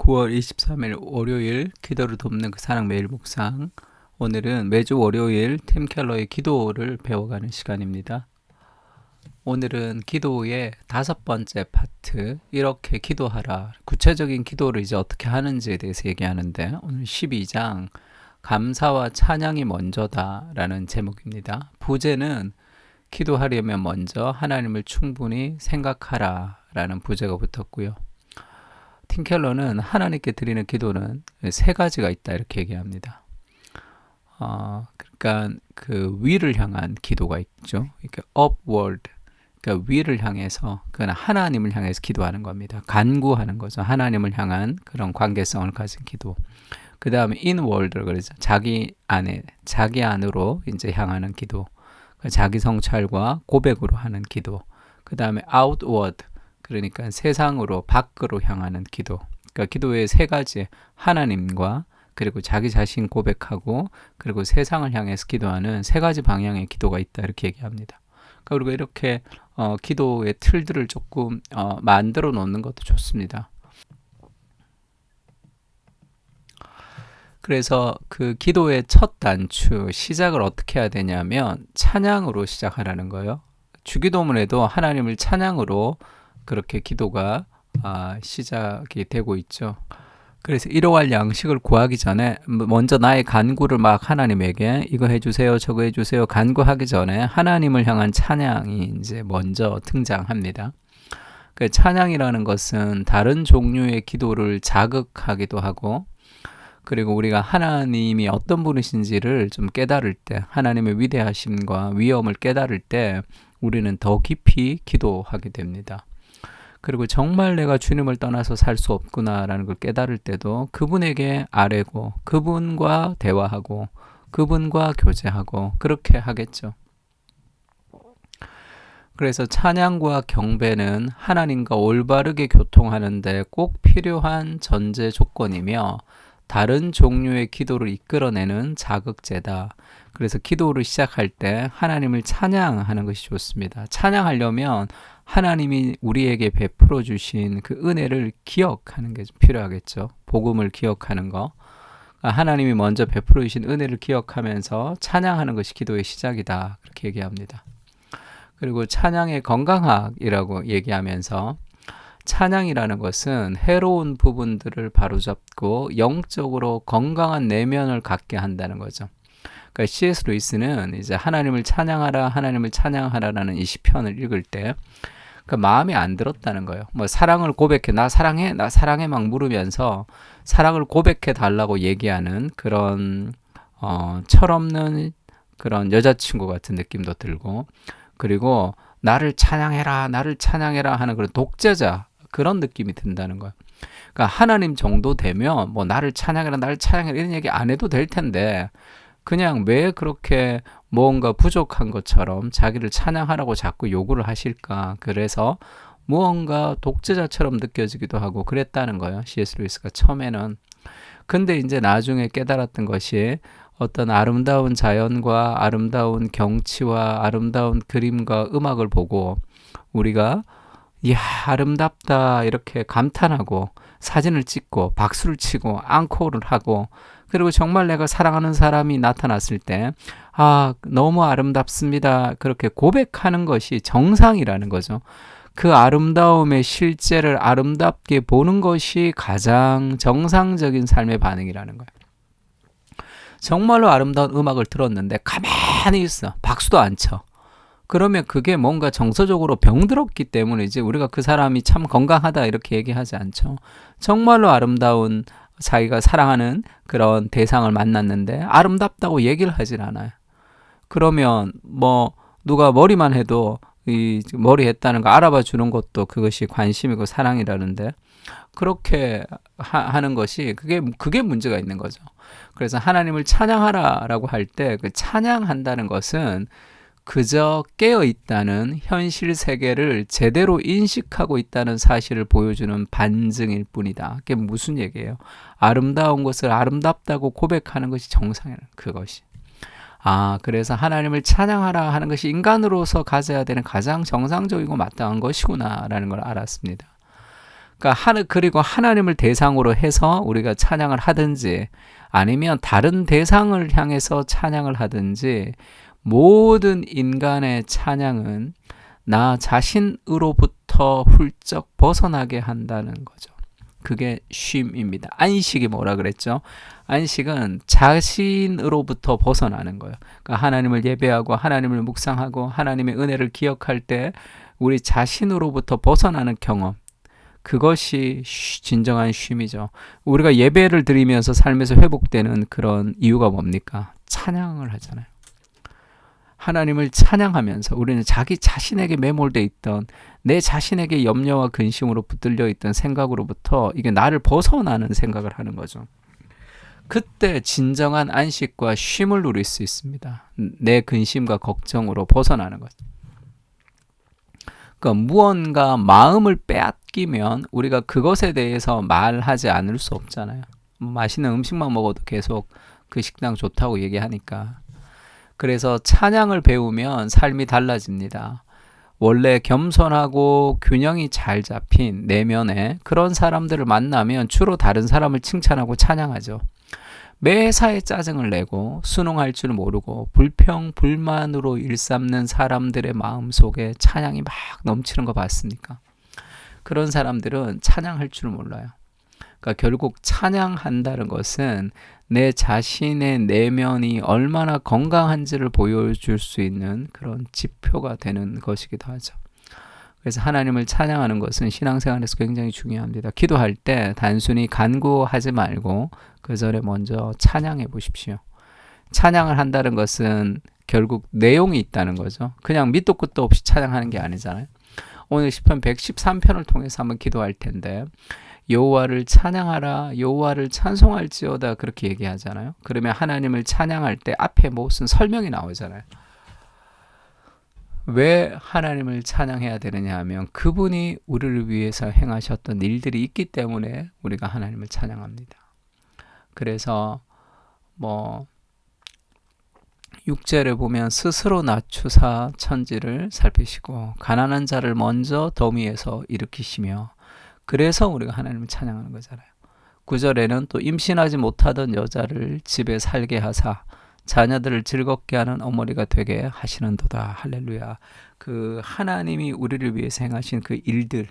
9월 23일 월요일 기도를 돕는 그 사랑 매일 묵상. 오늘은 매주 월요일 팀 켈러의 기도를 배워가는 시간입니다. 오늘은 기도의 5번째 파트, 이렇게 기도하라. 구체적인 기도를 이제 어떻게 하는지에 대해서 얘기하는데, 오늘 12장 감사와 찬양이 먼저다 라는 제목입니다. 부제는 기도하려면 먼저 하나님을 충분히 생각하라 라는 부제가 붙었고요. 팀켈러는 하나님께 드리는 기도는 3가지가 있다 이렇게 얘기합니다. 그러니까 그 위를 향한 기도가 있죠. 그러니까 upward, 그러니까 위를 향해서, 그건 하나님을 향해서 기도하는 겁니다. 간구하는 거죠. 하나님을 향한 그런 관계성을 가진 기도. 그 다음에 inward, 그래서 자기 안에, 자기 안으로 이제 향하는 기도. 자기 성찰과 고백으로 하는 기도. 그 다음에 outward, 그러니까 세상으로, 밖으로 향하는 기도. 그러니까 기도의 3가지, 하나님과 그리고 자기 자신 고백하고 그리고 세상을 향해서 기도하는 3가지 방향의 기도가 있다 이렇게 얘기합니다. 그리고 이렇게 기도의 틀들을 조금 만들어 놓는 것도 좋습니다. 그래서 그 기도의 첫 단추, 시작을 어떻게 해야 되냐면 찬양으로 시작하라는 거예요. 주기도문에도 하나님을 찬양으로 그렇게 기도가 시작이 되고 있죠. 그래서 이러할 양식을 구하기 전에 먼저 나의 간구를 막 하나님에게 이거 해주세요, 저거 해주세요 간구하기 전에 하나님을 향한 찬양이 이제 먼저 등장합니다. 그 찬양이라는 것은 다른 종류의 기도를 자극하기도 하고, 그리고 우리가 하나님이 어떤 분이신지를 좀 깨달을 때, 하나님의 위대하심과 위엄을 깨달을 때 우리는 더 깊이 기도하게 됩니다. 그리고 정말 내가 주님을 떠나서 살 수 없구나라는 걸 깨달을 때도 그분에게 아뢰고 그분과 대화하고 그분과 교제하고 그렇게 하겠죠. 그래서 찬양과 경배는 하나님과 올바르게 교통하는데 꼭 필요한 전제 조건이며 다른 종류의 기도를 이끌어내는 자극제다. 그래서 기도를 시작할 때 하나님을 찬양하는 것이 좋습니다. 찬양하려면 하나님이 우리에게 베풀어 주신 그 은혜를 기억하는 게 필요하겠죠. 복음을 기억하는 거. 하나님이 먼저 베풀어 주신 은혜를 기억하면서 찬양하는 것이 기도의 시작이다. 그렇게 얘기합니다. 그리고 찬양의 건강학이라고 얘기하면서 찬양이라는 것은 해로운 부분들을 바로잡고 영적으로 건강한 내면을 갖게 한다는 거죠. 그러니까 C.S. 루이스는 이제 하나님을 찬양하라, 하나님을 찬양하라라는 이 시편을 읽을 때 그 마음에 안 들었다는 거예요. 뭐 사랑을 고백해, 나 사랑해, 나 사랑해 막 물으면서 사랑을 고백해 달라고 얘기하는 그런 철없는 그런 여자친구 같은 느낌도 들고, 그리고 나를 찬양해라, 나를 찬양해라 하는 그런 독재자 그런 느낌이 든다는 거예요. 그러니까 하나님 정도 되면 뭐 나를 찬양해라, 나를 찬양해라 이런 얘기 안 해도 될 텐데 그냥 왜 그렇게 뭔가 부족한 것처럼 자기를 찬양하라고 자꾸 요구를 하실까? 그래서 무언가 독재자처럼 느껴지기도 하고 그랬다는 거예요. C.S. 루이스가 처음에는. 근데 이제 나중에 깨달았던 것이 어떤 아름다운 자연과 아름다운 경치와 아름다운 그림과 음악을 보고 우리가 이야 아름답다 이렇게 감탄하고 사진을 찍고 박수를 치고 앙코르를 하고, 그리고 정말 내가 사랑하는 사람이 나타났을 때 너무 아름답습니다 그렇게 고백하는 것이 정상이라는 거죠. 그 아름다움의 실제를 아름답게 보는 것이 가장 정상적인 삶의 반응이라는 거예요. 정말로 아름다운 음악을 들었는데 가만히 있어, 박수도 안 쳐. 그러면 그게 뭔가 정서적으로 병들었기 때문이지 우리가 그 사람이 참 건강하다 이렇게 얘기하지 않죠. 정말로 아름다운 자기가 사랑하는 그런 대상을 만났는데 아름답다고 얘기를 하질 않아요. 그러면 뭐 누가 머리만 해도 이 머리 했다는 거 알아봐 주는 것도 그것이 관심이고 사랑이라는데 그렇게 하는 것이 그게 문제가 있는 거죠. 그래서 하나님을 찬양하라라고 할 때 그 찬양한다는 것은 그저 깨어있다는 현실 세계를 제대로 인식하고 있다는 사실을 보여주는 반증일 뿐이다. 그게 무슨 얘기예요? 아름다운 것을 아름답다고 고백하는 것이 정상이에요. 그것이. 그래서 하나님을 찬양하라 하는 것이 인간으로서 가져야 되는 가장 정상적이고 마땅한 것이구나 라는 걸 알았습니다. 그러니까 그리고 하나님을 대상으로 해서 우리가 찬양을 하든지 아니면 다른 대상을 향해서 찬양을 하든지 모든 인간의 찬양은 나 자신으로부터 훌쩍 벗어나게 한다는 거죠. 그게 쉼입니다. 안식이 뭐라 그랬죠? 안식은 자신으로부터 벗어나는 거예요. 그러니까 하나님을 예배하고 하나님을 묵상하고 하나님의 은혜를 기억할 때 우리 자신으로부터 벗어나는 경험, 그것이 진정한 쉼이죠. 우리가 예배를 드리면서 삶에서 회복되는 그런 이유가 뭡니까? 찬양을 하잖아요. 하나님을 찬양하면서 우리는 자기 자신에게 매몰돼 있던 내 자신에게 염려와 근심으로 붙들려 있던 생각으로부터 이게 나를 벗어나는 생각을 하는 거죠. 그때 진정한 안식과 쉼을 누릴 수 있습니다. 내 근심과 걱정으로 벗어나는 거죠. 그러니까 무언가 마음을 빼앗기면 우리가 그것에 대해서 말하지 않을 수 없잖아요. 맛있는 음식만 먹어도 계속 그 식당 좋다고 얘기하니까. 그래서 찬양을 배우면 삶이 달라집니다. 원래 겸손하고 균형이 잘 잡힌 내면에 그런 사람들을 만나면 주로 다른 사람을 칭찬하고 찬양하죠. 매사에 짜증을 내고 순응할 줄 모르고 불평, 불만으로 일삼는 사람들의 마음속에 찬양이 막 넘치는 거 봤습니까? 그런 사람들은 찬양할 줄 몰라요. 그러니까 결국 찬양한다는 것은 내 자신의 내면이 얼마나 건강한지를 보여줄 수 있는 그런 지표가 되는 것이기도 하죠. 그래서 하나님을 찬양하는 것은 신앙생활에서 굉장히 중요합니다. 기도할 때 단순히 간구하지 말고 그 전에 먼저 찬양해 보십시오. 찬양을 한다는 것은 결국 내용이 있다는 거죠. 그냥 밑도 끝도 없이 찬양하는 게 아니잖아요. 오늘 시편 113편을 통해서 한번 기도할 텐데 여호와를 찬양하라, 여호와를 찬송할지어다 그렇게 얘기하잖아요. 그러면 하나님을 찬양할 때 앞에 무슨 설명이 나오잖아요. 왜 하나님을 찬양해야 되느냐 하면 그분이 우리를 위해서 행하셨던 일들이 있기 때문에 우리가 하나님을 찬양합니다. 그래서 6절에 보면 스스로 낮추사 천지를 살피시고 가난한 자를 먼저 더미에서 일으키시며 그래서 우리가 하나님을 찬양하는 거잖아요. 9절에는 또 임신하지 못하던 여자를 집에 살게 하사 자녀들을 즐겁게 하는 어머니가 되게 하시는도다. 할렐루야. 그 하나님이 우리를 위해서 행하신 그 일들,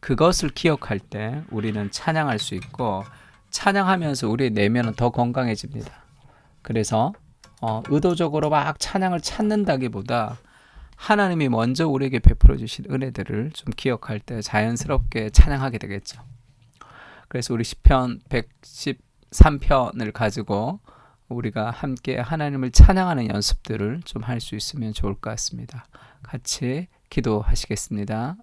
그것을 기억할 때 우리는 찬양할 수 있고 찬양하면서 우리의 내면은 더 건강해집니다. 그래서 의도적으로 막 찬양을 찾는다기보다 하나님이 먼저 우리에게 베풀어 주신 은혜들을 좀 기억할 때 자연스럽게 찬양하게 되겠죠. 그래서 우리 시편 113편을 가지고 우리가 함께 하나님을 찬양하는 연습들을 좀 할 수 있으면 좋을 것 같습니다. 같이 기도하시겠습니다.